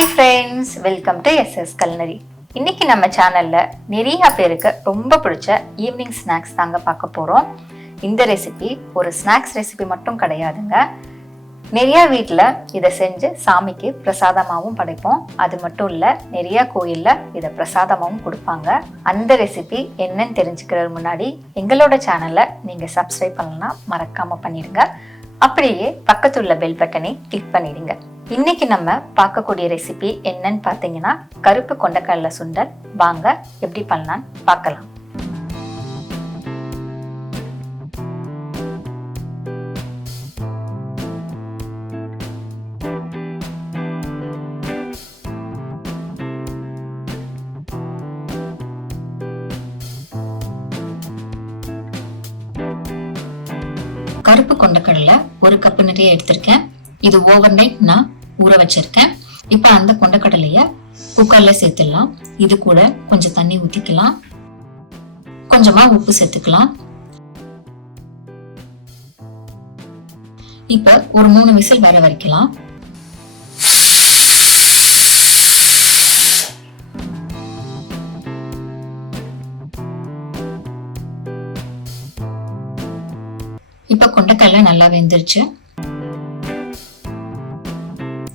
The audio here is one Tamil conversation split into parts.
Hi friends, welcome to SS culinary. இன்னைக்கு நம்ம சேனல்ல நிறைய பேருக்கு ரொம்ப பிடிச்ச ஈவினிங் ஸ்நாக்ஸ் தாங்க பார்க்க போறோம். இந்த ரெசிபி ஒரு ஸ்நாக்ஸ் ரெசிபி மட்டும் கிடையாதுங்க. நிறைய வீட்டில் இதை செஞ்சு சாமிக்கு பிரசாதமாகவும் படைப்போம். அது மட்டும் இல்லை, நிறைய கோயிலில் இதை பிரசாதமாகவும் கொடுப்பாங்க. அந்த ரெசிபி என்னன்னு தெரிஞ்சுக்கிறது முன்னாடி எங்களோட சேனலை நீங்கள் சப்ஸ்கிரைப் பண்ணலாம், மறக்காமல் பண்ணிடுங்க. அப்படியே பக்கத்துள்ள பெல் பட்டனை கிளிக் பண்ணிடுங்க. இன்னைக்கு நம்ம பார்க்கக்கூடிய ரெசிபி என்னன்னு பார்த்தீங்கன்னா கருப்பு கொண்டக்கடலை சுண்டல். வாங்க எப்படி பண்ணலான்னு பார்க்கலாம். கருப்பு கொண்டக்கடலை ஒரு கப்பு நிறைய எடுத்திருக்கேன். இது ஓவர் நைட் நான் ஊற வச்சிருக்கேன். இப்ப அந்த கொண்டக்கடலைய குக்கர்ல சேர்த்துடலாம். இது கூட கொஞ்சம் தண்ணி ஊத்திக்கலாம், கொஞ்சமா உப்பு சேர்த்துக்கலாம். இப்ப ஒரு 3 விசில் வர வைக்கலாம். இப்ப கொண்டக்கடலை நல்லா வெந்துருச்சு.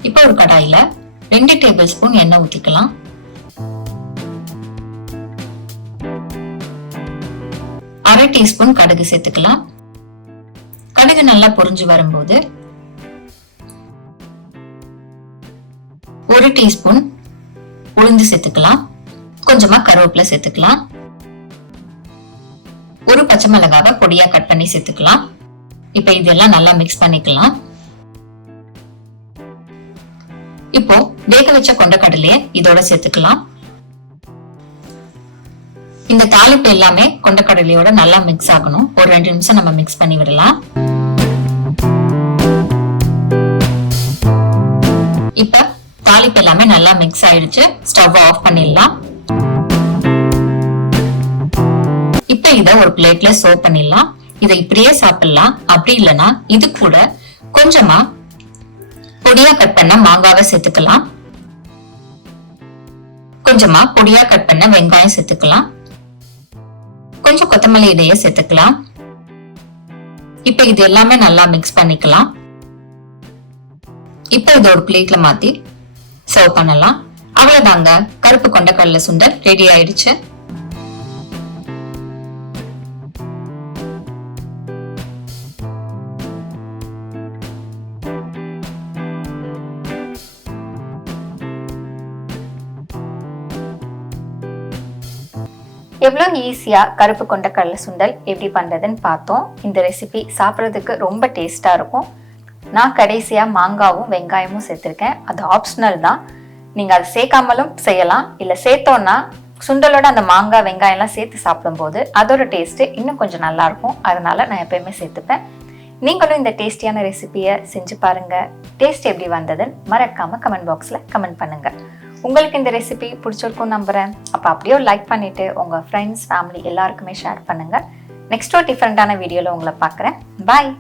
இப்ப ஒரு கடாயில 2 டேபிள் ஸ்பூன் எண்ணெய் ஊத்திக்கலாம். அரை டீஸ்பூன் கடுகு சேர்த்துக்கலாம். கடுகு நல்லா பொரிஞ்சு வரும்போது 1 டீஸ்பூன் உளுந்து சேர்த்துக்கலாம். கொஞ்சமா கருவேப்பிலை சேர்த்துக்கலாம். ஒரு பச்சை மிளகாவை பொடியா கட் பண்ணி சேர்த்துக்கலாம். இப்ப இதெல்லாம் நல்லா மிக்ஸ் பண்ணிக்கலாம். இப்போ வேக வச்ச கொண்டக்கடலையை இதோட சேர்த்துக்கலாம். இந்த தாளிப்பு எல்லாமே கொண்டக்கடலையோட நல்லா மிக்ஸ் ஆகணும். ஒரு 2 நிமிஷம் நம்ம மிக்ஸ் பண்ணி விடலாம். இப்ப தாளிப்பு எல்லாமே நல்லா மிக்ஸ் ஆயிடுச்சு. ஸ்டவ் ஆஃப் பண்ணிடலாம். இப்ப இத ஒரு பிளேட்ல சர்வ் பண்ணிடலாம். இதை இப்படியே சாப்பிடலாம். அப்படி இல்லைன்னா இது கூட கொஞ்சமா பொடியா கட் பண்ண மாங்காவை சேர்த்துக்கலாம். கொஞ்சமா பொடியா கட் பண்ண வெங்காயம் சேர்த்துக்கலாம். கொஞ்சம் கொத்தமல்லி இலையை சேர்த்துக்கலாம். இப்ப இது எல்லாமே நல்லா மிக்ஸ் பண்ணிக்கலாம். இப்ப இதை ஒரு பிளேட்ல மாத்தி சர்வ் பண்ணலாம். அவ்வளவுதாங்க, கருப்பு கொண்டக்கடலை சுண்டல் ரெடி ஆயிடுச்சு. எவ்வளோ ஈஸியாக கருப்பு கொண்டக்கடலை சுண்டல் எப்படி பண்ணுறதுன்னு பார்த்தோம். இந்த ரெசிபி சாப்பிட்றதுக்கு ரொம்ப டேஸ்ட்டாக இருக்கும். நான் கடைசியாக மாங்காவும் வெங்காயமும் சேர்த்துருக்கேன். அது ஆப்ஷனல் தான். நீங்கள் அதை சேர்க்காமலும் செய்யலாம். இல்லை சேர்த்தோன்னா சுண்டலோட அந்த மாங்காய் வெங்காயம்லாம் சேர்த்து சாப்பிடும்போது அதோட டேஸ்ட்டு இன்னும் கொஞ்சம் நல்லாயிருக்கும். அதனால் நான் எப்போயுமே சேர்த்துப்பேன். நீங்களும் இந்த டேஸ்டியான ரெசிபியை செஞ்சு பாருங்கள். டேஸ்ட் எப்படி வந்ததுன்னு மறக்காமல் கமெண்ட் பாக்ஸில் கமெண்ட் பண்ணுங்கள். உங்களுக்கு இந்த ரெசிபி பிடிச்சிருக்கும் நம்புறேன். அப்போ அப்படியே லைக் பண்ணிட்டு உங்க ஃப்ரெண்ட்ஸ், ஃபேமிலி எல்லாருக்குமே ஷேர் பண்ணுங்க. நெக்ஸ்ட் ஒரு டிஃப்ரெண்டான வீடியோல உங்களை பார்க்குறேன். பாய்.